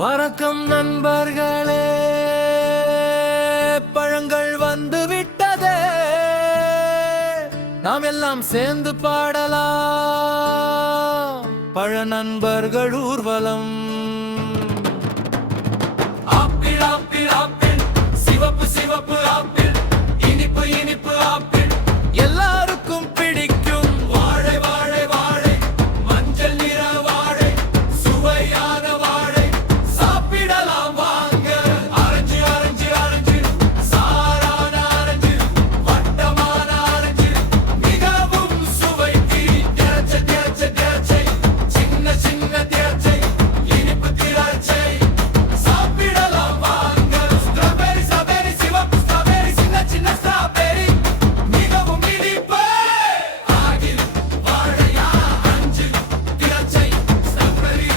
வணக்கம் நண்பர்களே, பழங்கள் வந்து விட்டதே, நாம் எல்லாம் சேர்ந்து பாடலாம். பழ நண்பர்கள் ஊர்வலம். ஆப்பிள் ஆப்பிள் ஆப்பிள், சிவப்பு சிவப்பு ஆப்பிள், இனிப்பு இனிப்பு ஆப்பிள், எல்லாருக்கும் பிடிக்கும். வாழை வாழை வாழை, மஞ்சள் நிற வாழை, சுவையான வாழை, சாப்பிடலாம் வாங்க. ஆரஞ்சு ஆரஞ்சு ஆரஞ்சு, சாரான ஆரஞ்சு, வட்டமான ஆரஞ்சு, மிகவும் சுவைக்கு. திராட்சை திராட்சை திராட்சை, சின்ன சின்ன திராட்சை, இனிப்பு திராட்சை, சாப்பிடலாம் வாங்க. ஸ்ட்ராபெரி ஸ்ட்ராபெரி, சிவப்பு ஸ்ட்ராபெரி, சின்ன சின்ன ஸ்ட்ராபெரி, மிகவும் இனிப்பு. ஆகில் வாழையா, அஞ்சு திராட்சை, ஸ்ட்ராபெரி.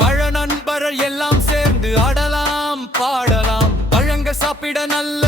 பழ நண்பர்கள் எல்லாம் சேர்ந்து ஆடலாம் பாடலாம். பழங்க சாப்பிட நல்ல